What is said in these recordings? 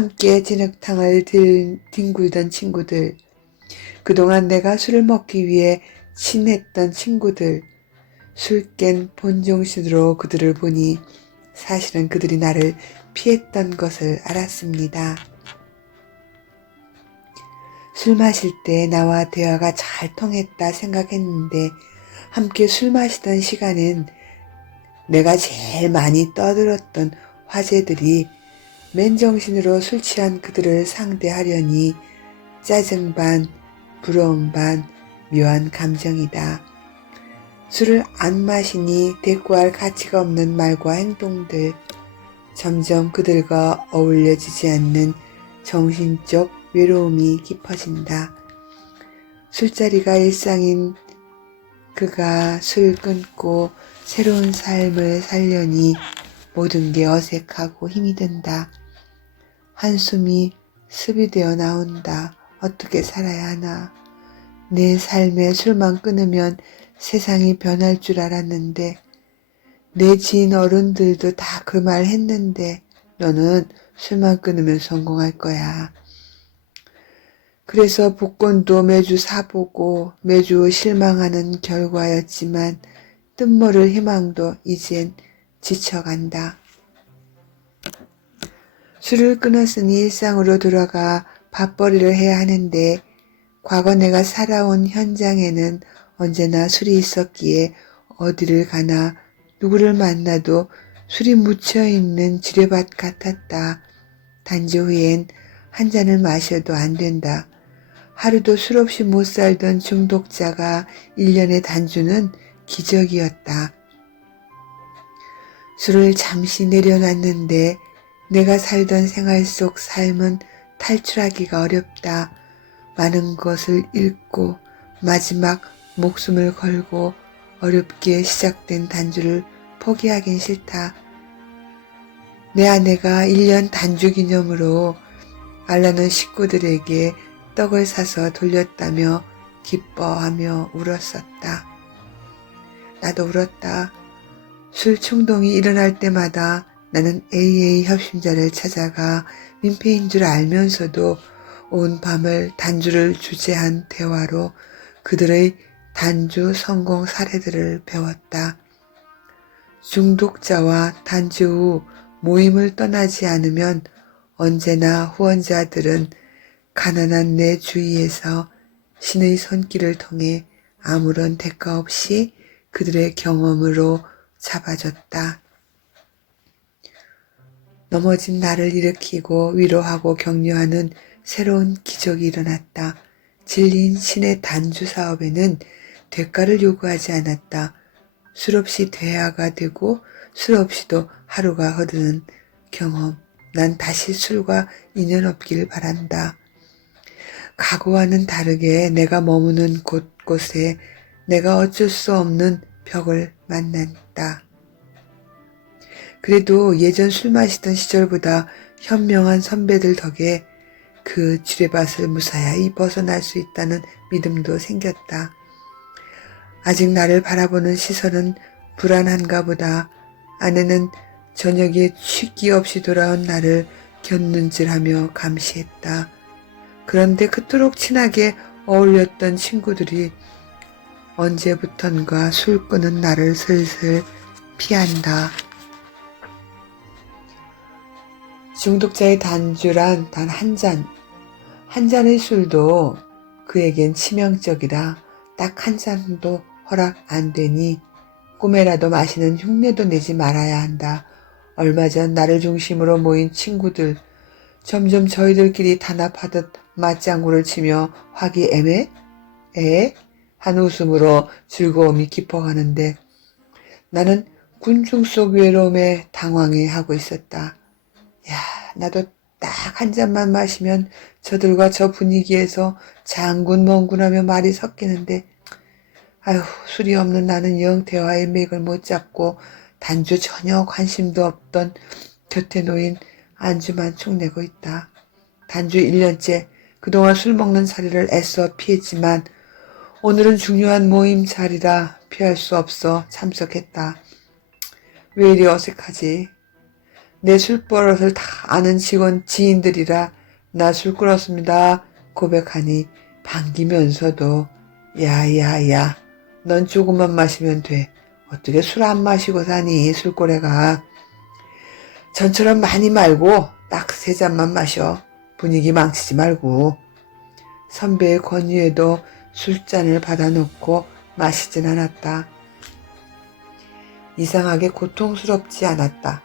함께 진흙탕을 뒹굴던 친구들, 그동안 내가 술을 먹기 위해 친했던 친구들, 술 깬 본정신으로 그들을 보니 사실은 그들이 나를 피했던 것을 알았습니다. 술 마실 때 나와 대화가 잘 통했다 생각했는데 함께 술 마시던 시간엔 내가 제일 많이 떠들었던 화제들이 맨정신으로 술 취한 그들을 상대하려니 짜증 반, 부러움 반, 묘한 감정이다. 술을 안 마시니 대꾸할 가치가 없는 말과 행동들, 점점 그들과 어울려지지 않는 정신적 외로움이 깊어진다. 술자리가 일상인 그가 술 끊고 새로운 삶을 살려니 모든 게 어색하고 힘이 든다. 한숨이 습이 되어 나온다. 어떻게 살아야 하나. 내 삶에 술만 끊으면 세상이 변할 줄 알았는데 내 지인 어른들도 다 그 말 했는데 너는 술만 끊으면 성공할 거야. 그래서 복권도 매주 사보고 매주 실망하는 결과였지만 뜻모를 희망도 이젠 지쳐간다. 술을 끊었으니 일상으로 돌아가 밥벌이를 해야 하는데 과거 내가 살아온 현장에는 언제나 술이 있었기에 어디를 가나 누구를 만나도 술이 묻혀있는 지뢰밭 같았다. 단지 후엔 한 잔을 마셔도 안 된다. 하루도 술 없이 못 살던 중독자가 1년의 단주는 기적이었다. 술을 잠시 내려놨는데 내가 살던 생활 속 삶은 탈출하기가 어렵다. 많은 것을 잃고 마지막 목숨을 걸고 어렵게 시작된 단주를 포기하긴 싫다. 내 아내가 1년 단주 기념으로 알라는 식구들에게 떡을 사서 돌렸다며 기뻐하며 울었었다. 나도 울었다. 술 충동이 일어날 때마다 나는 AA 협심자를 찾아가 민폐인 줄 알면서도 온 밤을 단주를 주재한 대화로 그들의 단주 성공 사례들을 배웠다. 중독자와 단주 후 모임을 떠나지 않으면 언제나 후원자들은 가난한 내 주위에서 신의 손길을 통해 아무런 대가 없이 그들의 경험으로 잡아줬다. 넘어진 나를 일으키고 위로하고 격려하는 새로운 기적이 일어났다. 진리인 신의 단주 사업에는 대가를 요구하지 않았다. 술 없이 대화가 되고 술 없이도 하루가 흐르는 경험. 난 다시 술과 인연 없길 바란다. 과거와는 다르게 내가 머무는 곳곳에 내가 어쩔 수 없는 벽을 만났다. 그래도 예전 술 마시던 시절보다 현명한 선배들 덕에 그 지뢰밭을 무사히 벗어날 수 있다는 믿음도 생겼다. 아직 나를 바라보는 시선은 불안한가 보다. 아내는 저녁에 취기 없이 돌아온 나를 곁눈질하며 감시했다. 그런데 그토록 친하게 어울렸던 친구들이 언제부턴가 술 끊은 나를 슬슬 피한다. 중독자의 단주란 단 한 잔. 한 잔의 술도 그에겐 치명적이라 딱 한 잔도 허락 안 되니 꿈에라도 마시는 흉내도 내지 말아야 한다. 얼마 전 나를 중심으로 모인 친구들, 점점 저희들끼리 단합하듯 맞장구를 치며 화기애애? 한 웃음으로 즐거움이 깊어가는데 나는 군중 속 외로움에 당황해하고 있었다. 야, 나도 딱 한 잔만 마시면 저들과 저 분위기에서 장군멍군하며 말이 섞이는데 아휴, 술이 없는 나는 영 대화의 맥을 못 잡고 단주 전혀 관심도 없던 곁에 놓인 안주만 축내고 있다. 단주 1년째 그동안 술 먹는 자리를 애써 피했지만 오늘은 중요한 모임 자리라 피할 수 없어 참석했다. 왜 이리 어색하지? 내 술버릇을 다 아는 직원 지인들이라 나 술 끊었습니다 고백하니 반기면서도 야야야 넌 조금만 마시면 돼. 어떻게 술 안 마시고 사니 술꼬래가. 전처럼 많이 말고 딱 3잔만 마셔. 분위기 망치지 말고. 선배의 권유에도 술잔을 받아놓고 마시진 않았다. 이상하게 고통스럽지 않았다.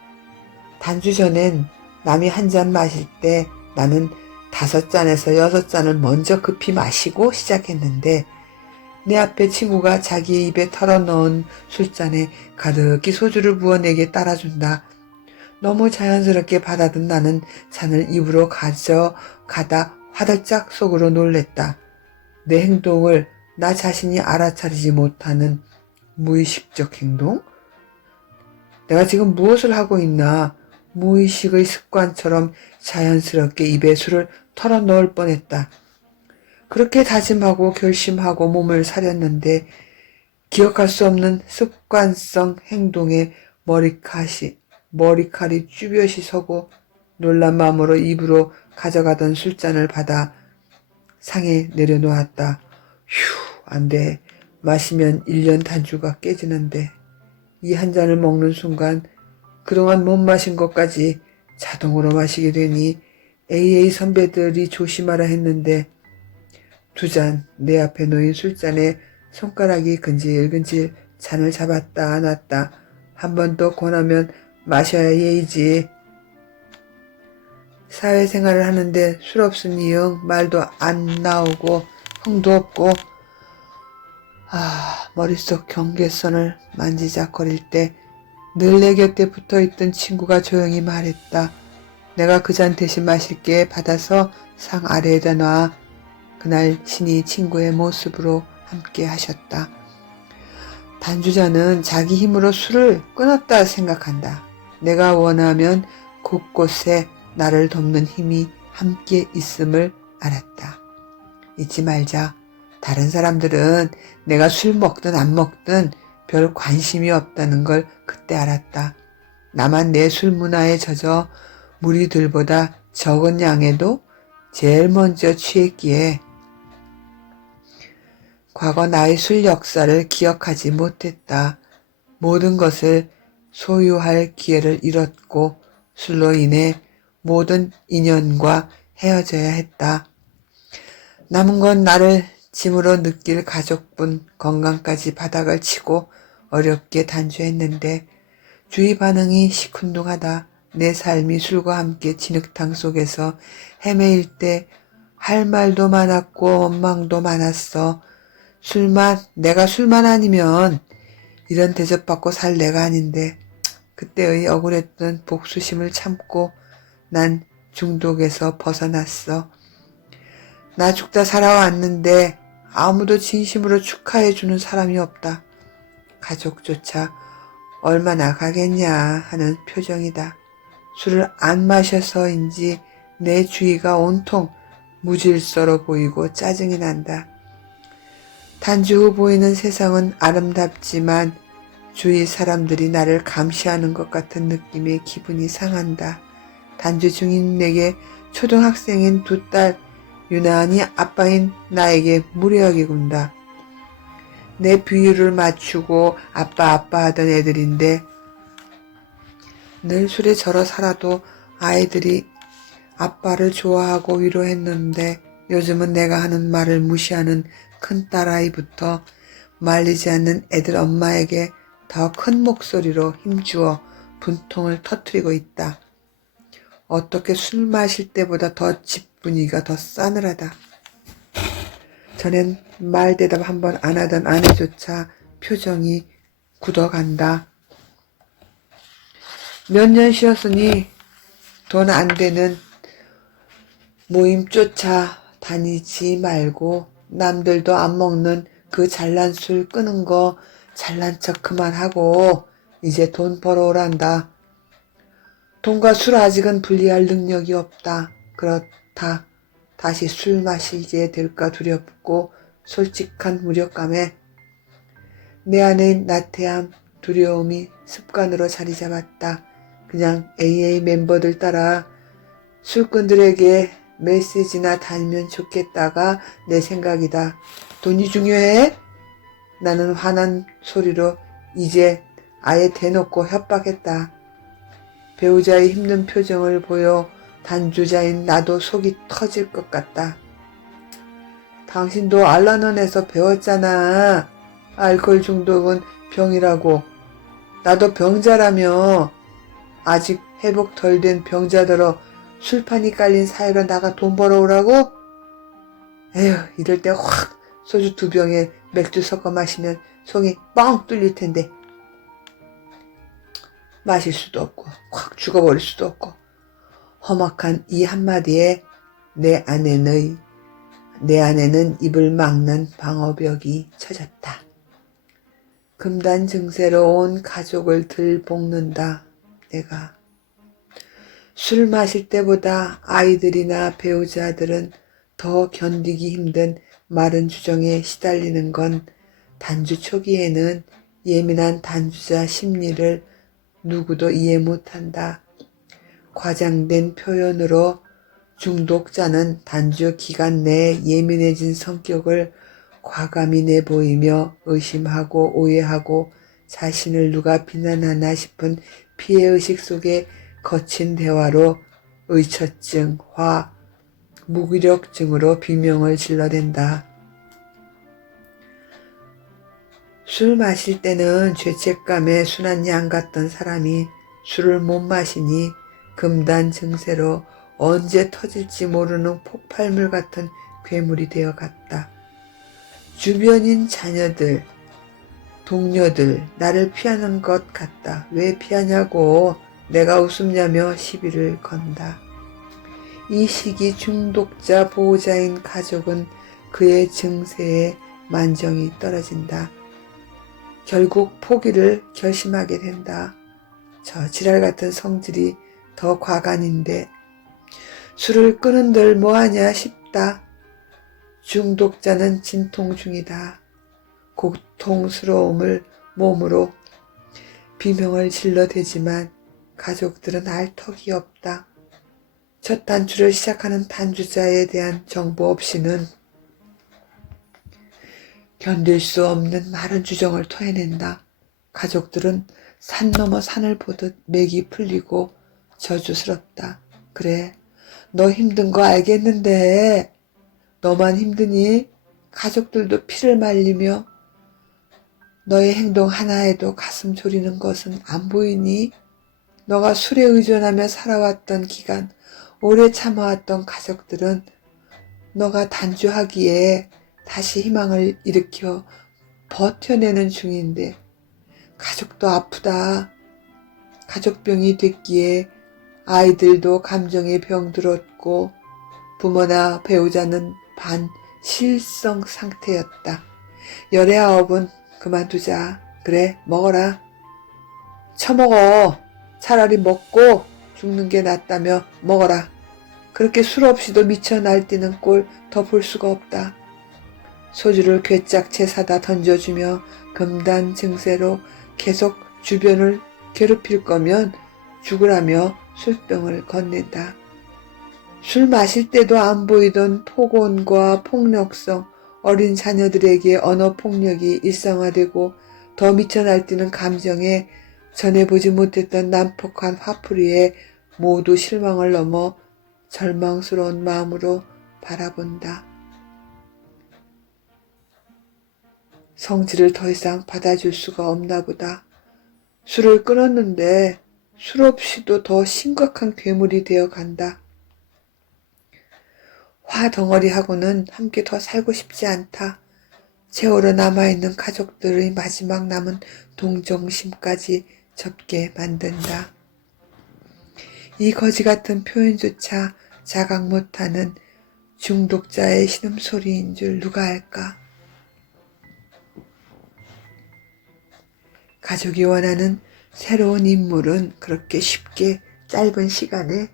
단주 전엔 남이 한 잔 마실 때 나는 5잔에서 6잔을 먼저 급히 마시고 시작했는데 내 앞에 친구가 자기 입에 털어넣은 술잔에 가득히 소주를 부어 내게 따라준다. 너무 자연스럽게 받아든 나는 잔을 입으로 가져가다 화들짝 속으로 놀랬다. 내 행동을 나 자신이 알아차리지 못하는 무의식적 행동? 내가 지금 무엇을 하고 있나? 무의식의 습관처럼 자연스럽게 입에 술을 털어넣을 뻔했다. 그렇게 다짐하고 결심하고 몸을 사렸는데 기억할 수 없는 습관성 행동에 머리칼이 쭈뼛이 서고 놀란 마음으로 입으로 가져가던 술잔을 받아 상에 내려놓았다. 휴, 안 돼. 마시면 1년 단주가 깨지는데. 이 한 잔을 먹는 순간 그동안 못 마신 것까지 자동으로 마시게 되니 AA 선배들이 조심하라 했는데 2잔 내 앞에 놓인 술잔에 손가락이 근질근질 잔을 잡았다 놨다. 한 번 더 권하면 마셔야 예의지. 사회생활을 하는데 술 없으니 영 말도 안 나오고 흥도 없고 머릿속 경계선을 만지작거릴 때 늘 내 곁에 붙어있던 친구가 조용히 말했다. 내가 그 잔 대신 마실게. 받아서 상 아래에다 놔. 그날 신이 친구의 모습으로 함께 하셨다. 단주자는 자기 힘으로 술을 끊었다 생각한다. 내가 원하면 곳곳에 나를 돕는 힘이 함께 있음을 알았다. 잊지 말자. 다른 사람들은 내가 술 먹든 안 먹든 별 관심이 없다는 걸 그때 알았다. 나만 내 술 문화에 젖어 무리들보다 적은 양에도 제일 먼저 취했기에 과거 나의 술 역사를 기억하지 못했다. 모든 것을 소유할 기회를 잃었고 술로 인해 모든 인연과 헤어져야 했다. 남은 건 나를 짐으로 느낄 가족분 건강까지 바닥을 치고 어렵게 단주했는데 주위 반응이 시큰둥하다. 내 삶이 술과 함께 진흙탕 속에서 헤매일 때 할 말도 많았고 원망도 많았어. 내가 술만 아니면 이런 대접받고 살 내가 아닌데 그때의 억울했던 복수심을 참고 난 중독에서 벗어났어. 나 죽다 살아왔는데 아무도 진심으로 축하해주는 사람이 없다. 가족조차 얼마나 가겠냐 하는 표정이다. 술을 안 마셔서인지 내 주위가 온통 무질서로 보이고 짜증이 난다. 단주 후 보이는 세상은 아름답지만 주위 사람들이 나를 감시하는 것 같은 느낌에 기분이 상한다. 단주 중인 내게 초등학생인 2딸 유난히 아빠인 나에게 무례하게 군다. 내 비율을 맞추고 아빠 하던 애들인데 늘 술에 절어 살아도 아이들이 아빠를 좋아하고 위로했는데 요즘은 내가 하는 말을 무시하는 큰딸아이부터 말리지 않는 애들 엄마에게 더 큰 목소리로 힘주어 분통을 터뜨리고 있다. 어떻게 술 마실 때보다 더 집 분위기가 더 싸늘하다. 전엔 말 대답 한번 안 하던 아내조차 표정이 굳어간다. 몇 년 쉬었으니 돈 안 되는 모임 쫓아 다니지 말고 남들도 안 먹는 그 잘난 술 끄는 거 잘난 척 그만하고 이제 돈 벌어오란다. 돈과 술 아직은 분리할 능력이 없다. 그렇다. 다시 술 마시게 될까 두렵고 솔직한 무력감에 내 안의 나태함, 두려움이 습관으로 자리 잡았다. 그냥 AA 멤버들 따라 술꾼들에게 메시지나 다니면 좋겠다가 내 생각이다. 돈이 중요해? 나는 화난 소리로 이제 아예 대놓고 협박했다. 배우자의 힘든 표정을 보여 단주자인 나도 속이 터질 것 같다. 당신도 알라논에서 배웠잖아. 알코올 중독은 병이라고. 나도 병자라며. 아직 회복 덜 된 병자더러 술판이 깔린 사회로 나가 돈 벌어오라고? 에휴, 이럴 때 확 소주 2병에 맥주 섞어 마시면 속이 뻥 뚫릴 텐데. 마실 수도 없고 확 죽어버릴 수도 없고. 험악한 이 한마디에 내 안에는 입을 막는 방어벽이 쳐졌다. 금단 증세로 온 가족을 들볶는다. 내가. 술 마실 때보다 아이들이나 배우자들은 더 견디기 힘든 마른 주정에 시달리는 건 단주 초기에는 예민한 단주자 심리를 누구도 이해 못한다. 과장된 표현으로 중독자는 단주 기간 내에 예민해진 성격을 과감히 내보이며 의심하고 오해하고 자신을 누가 비난하나 싶은 피해의식 속에 거친 대화로 의처증, 화, 무기력증으로 비명을 질러댄다. 술 마실 때는 죄책감에 순한 양 같던 사람이 술을 못 마시니 금단 증세로 언제 터질지 모르는 폭발물 같은 괴물이 되어갔다. 주변인 자녀들, 동료들 나를 피하는 것 같다. 왜 피하냐고 내가 웃음냐며 시비를 건다. 이 시기 중독자 보호자인 가족은 그의 증세에 만정이 떨어진다. 결국 포기를 결심하게 된다. 저 지랄 같은 성질이 더 과간인데 술을 끊은들 뭐하냐 싶다. 중독자는 진통 중이다. 고통스러움을 몸으로 비명을 질러대지만 가족들은 알 턱이 없다. 첫 단추를 시작하는 단주자에 대한 정보 없이는 견딜 수 없는 마른 주정을 토해낸다. 가족들은 산 넘어 산을 보듯 맥이 풀리고 저주스럽다. 그래, 너 힘든 거 알겠는데 너만 힘드니? 가족들도 피를 말리며 너의 행동 하나에도 가슴 졸이는 것은 안 보이니? 너가 술에 의존하며 살아왔던 기간, 오래 참아왔던 가족들은 너가 단주하기에 다시 희망을 일으켜 버텨내는 중인데 가족도 아프다. 가족병이 됐기에 아이들도 감정에 병들었고 부모나 배우자는 반실성 상태였다. 열의 아홉은 그만두자. 그래, 먹어라. 처먹어. 차라리 먹고 죽는 게 낫다며 먹어라. 그렇게 술 없이도 미쳐 날뛰는 꼴 더 볼 수가 없다. 소주를 괴짝채 사다 던져주며 금단 증세로 계속 주변을 괴롭힐 거면 죽으라며 술병을 건넨다. 술 마실 때도 안 보이던 폭언과 폭력성, 어린 자녀들에게 언어폭력이 일상화되고 더 미쳐 날뛰는 감정에 전해보지 못했던 난폭한 화풀이에 모두 실망을 넘어 절망스러운 마음으로 바라본다. 성질을 더 이상 받아줄 수가 없나 보다. 술을 끊었는데 술 없이도 더 심각한 괴물이 되어 간다. 화 덩어리하고는 함께 더 살고 싶지 않다. 세월호 남아있는 가족들의 마지막 남은 동정심까지 접게 만든다. 이 거지 같은 표현조차 자각 못하는 중독자의 신음소리인 줄 누가 알까? 가족이 원하는 새로운 인물은 그렇게 쉽게 짧은 시간에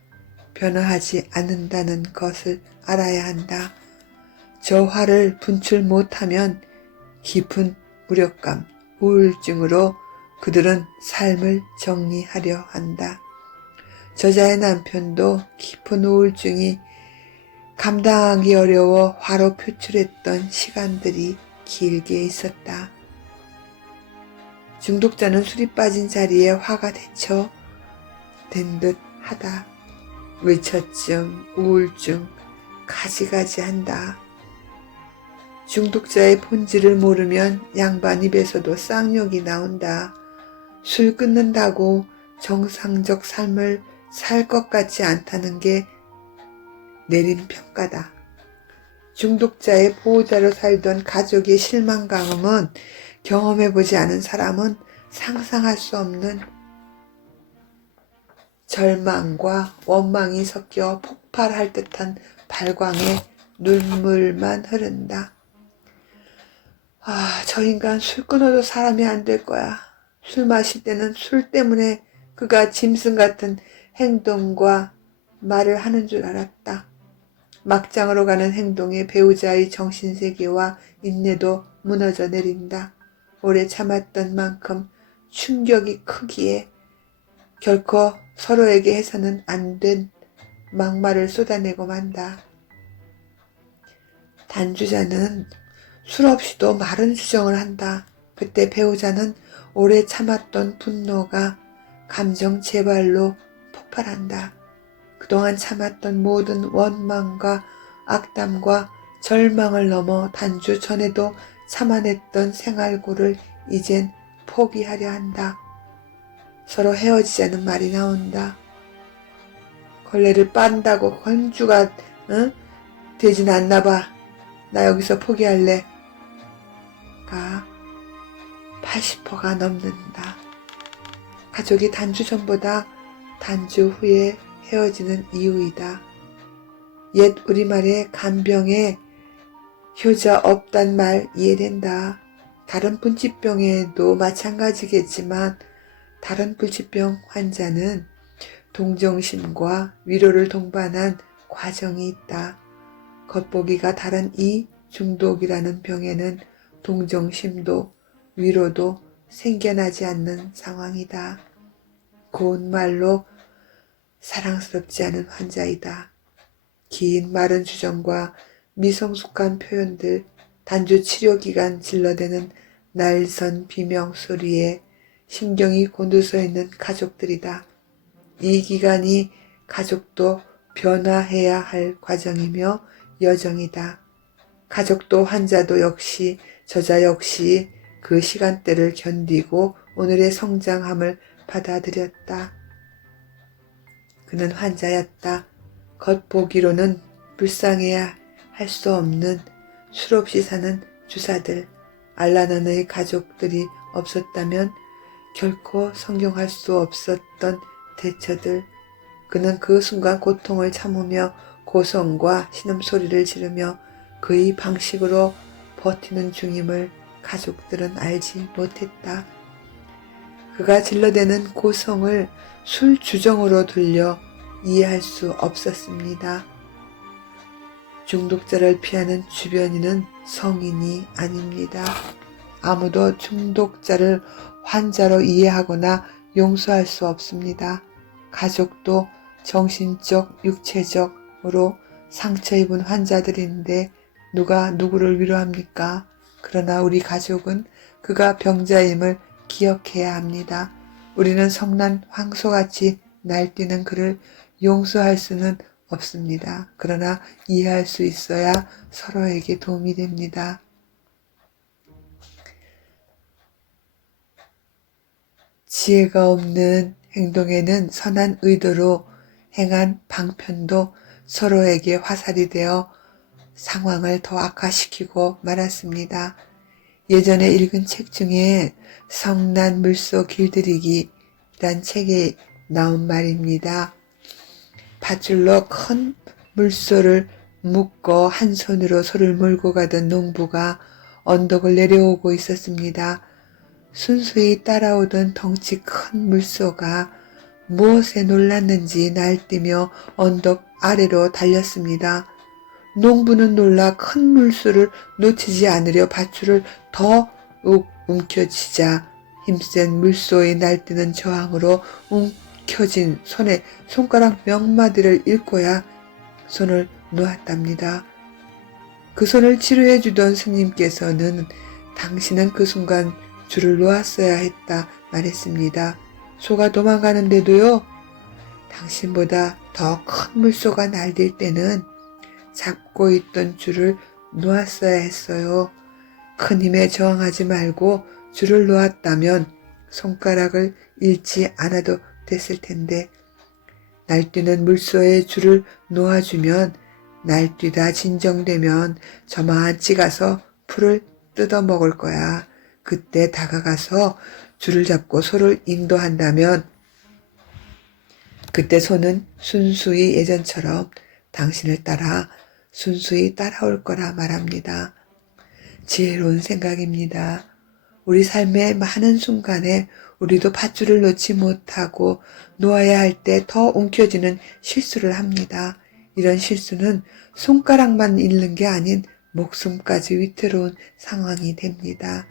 변화하지 않는다는 것을 알아야 한다. 저 화를 분출 못하면 깊은 무력감, 우울증으로 그들은 삶을 정리하려 한다. 저자의 남편도 깊은 우울증이 감당하기 어려워 화로 표출했던 시간들이 길게 있었다. 중독자는 술이 빠진 자리에 화가 대처된 듯 하다. 외처증, 우울증, 가지가지한다. 중독자의 본질을 모르면 양반 입에서도 쌍욕이 나온다. 술 끊는다고 정상적 삶을 살 것 같지 않다는 게 내린 평가다. 중독자의 보호자로 살던 가족의 실망감은 경험해보지 않은 사람은 상상할 수 없는 절망과 원망이 섞여 폭발할 듯한 발광에 눈물만 흐른다. 저 인간 술 끊어도 사람이 안 될 거야. 술 마실 때는 술 때문에 그가 짐승 같은 행동과 말을 하는 줄 알았다. 막장으로 가는 행동에 배우자의 정신세계와 인내도 무너져 내린다. 오래 참았던 만큼 충격이 크기에 결코 서로에게 해서는 안 된 막말을 쏟아내고 만다. 단주자는 술 없이도 마른 수정을 한다. 그때 배우자는 오래 참았던 분노가 감정 재발로 폭발한다. 그동안 참았던 모든 원망과 악담과 절망을 넘어 단주 전에도 참아냈던 생활고를 이젠 포기하려 한다. 서로 헤어지자는 말이 나온다. 걸레를 빤다고 건주가 되진 않나 봐. 나 여기서 포기할래. 가 80%가 넘는다. 가족이 단주 전보다 단주 후에 헤어지는 이유이다. 옛 우리말에 간병에 효자 없단 말 이해된다. 다른 불치병에도 마찬가지겠지만 다른 불치병 환자는 동정심과 위로를 동반한 과정이 있다. 겉보기가 다른 이 중독이라는 병에는 동정심도 위로도 생겨나지 않는 상황이다. 고운 말로 사랑스럽지 않은 환자이다. 긴 마른 주정과 미성숙한 표현들, 단주 치료기간 질러대는 날선 비명소리에 신경이 곤두서 있는 가족들이다. 이 기간이 가족도 변화해야 할 과정이며 여정이다. 가족도 환자도 역시 저자 역시 그 시간대를 견디고 오늘의 성장함을 받아들였다. 그는 환자였다. 겉보기로는 불쌍해야 할 수 없는 술 없이 사는 주사들, 알라나나의 가족들이 없었다면 결코 성경할 수 없었던 대처들. 그는 그 순간 고통을 참으며 고성과 신음소리를 지르며 그의 방식으로 버티는 중임을 가족들은 알지 못했다. 그가 질러대는 고성을 술 주정으로 돌려 이해할 수 없었습니다. 중독자를 피하는 주변인은 성인이 아닙니다. 아무도 중독자를 환자로 이해하거나 용서할 수 없습니다. 가족도 정신적, 육체적으로 상처 입은 환자들인데 누가 누구를 위로합니까? 그러나 우리 가족은 그가 병자임을 기억해야 합니다. 우리는 성난 황소같이 날뛰는 그를 용서할 수는 없습니다. 그러나 이해할 수 있어야 서로에게 도움이 됩니다. 지혜가 없는 행동에는 선한 의도로 행한 방편도 서로에게 화살이 되어 상황을 더 악화시키고 말았습니다. 예전에 읽은 책 중에 성난 물소 길들이기란 책에 나온 말입니다. 밧줄로 큰 물소를 묶어 한 손으로 소를 몰고 가던 농부가 언덕을 내려오고 있었습니다. 순수히 따라오던 덩치 큰 물소가 무엇에 놀랐는지 날뛰며 언덕 아래로 달렸습니다. 농부는 놀라 큰 물소를 놓치지 않으려 밧줄을 더욱 움켜쥐자 힘센 물소의 날뛰는 저항으로 움켜쥐었습니다. 움켜진 손에 손가락 명마디를 읽고야 손을 놓았답니다. 그 손을 치료해 주던 스님께서는 당신은 그 순간 줄을 놓았어야 했다 말했습니다. 소가 도망가는데도요, 당신보다 더 큰 물소가 날뛸 때는 잡고 있던 줄을 놓았어야 했어요. 큰 힘에 저항하지 말고 줄을 놓았다면 손가락을 잃지 않아도 됐을 텐데, 날뛰는 물소의 줄을 놓아주면 날뛰다 진정되면 저만치 가서 풀을 뜯어먹을 거야. 그때 다가가서 줄을 잡고 소를 인도한다면 그때 소는 순수히 예전처럼 당신을 따라 순수히 따라올 거라 말합니다. 지혜로운 생각입니다. 우리 삶의 많은 순간에 우리도 밧줄을 놓지 못하고 놓아야 할 때 더 움켜쥐는 실수를 합니다. 이런 실수는 손가락만 잃는 게 아닌 목숨까지 위태로운 상황이 됩니다.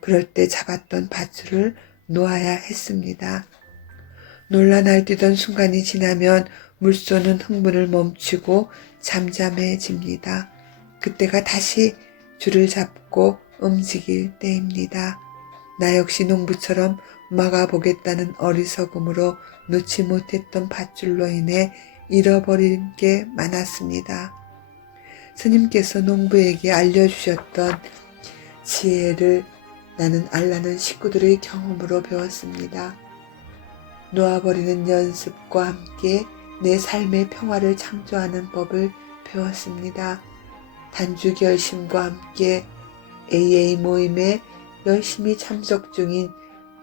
그럴 때 잡았던 밧줄을 놓아야 했습니다. 놀라 날뛰던 순간이 지나면 물소는 흥분을 멈추고 잠잠해집니다. 그때가 다시 줄을 잡고 움직일 때입니다. 나 역시 농부처럼 막아보겠다는 어리석음으로 놓지 못했던 밧줄로 인해 잃어버린 게 많았습니다. 스님께서 농부에게 알려주셨던 지혜를 나는 알라는 식구들의 경험으로 배웠습니다. 놓아버리는 연습과 함께 내 삶의 평화를 창조하는 법을 배웠습니다. 단주 결심과 함께 AA 모임에 열심히 참석 중인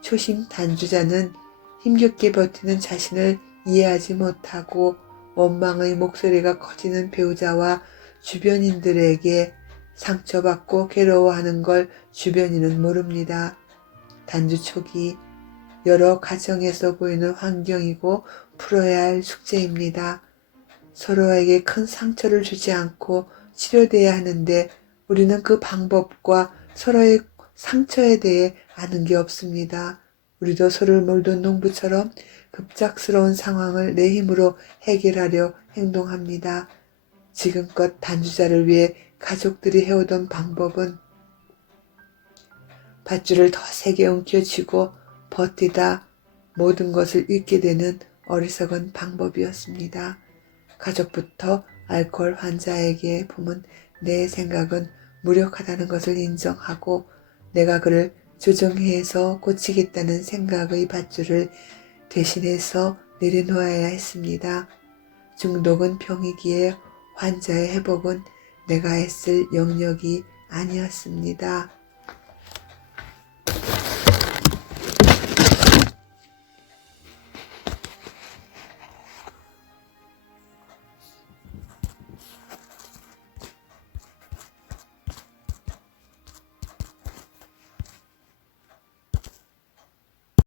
초심 단주자는 힘겹게 버티는 자신을 이해하지 못하고 원망의 목소리가 커지는 배우자와 주변인들에게 상처받고 괴로워하는 걸 주변인은 모릅니다. 단주 초기 여러 가정에서 보이는 환경이고 풀어야 할 숙제입니다. 서로에게 큰 상처를 주지 않고 치료돼야 하는데 우리는 그 방법과 서로의 상처에 대해 아는 게 없습니다. 우리도 소를 몰던 농부처럼 급작스러운 상황을 내 힘으로 해결하려 행동합니다. 지금껏 단주자를 위해 가족들이 해오던 방법은 밧줄을 더 세게 움켜쥐고 버티다 모든 것을 잃게 되는 어리석은 방법이었습니다. 가족부터 알코올 환자에게 품은 내 생각은 무력하다는 것을 인정하고 내가 그를 조정해서 고치겠다는 생각의 밧줄을 대신해서 내려놓아야 했습니다. 중독은 병이기에 환자의 회복은 내가 애쓸 영역이 아니었습니다.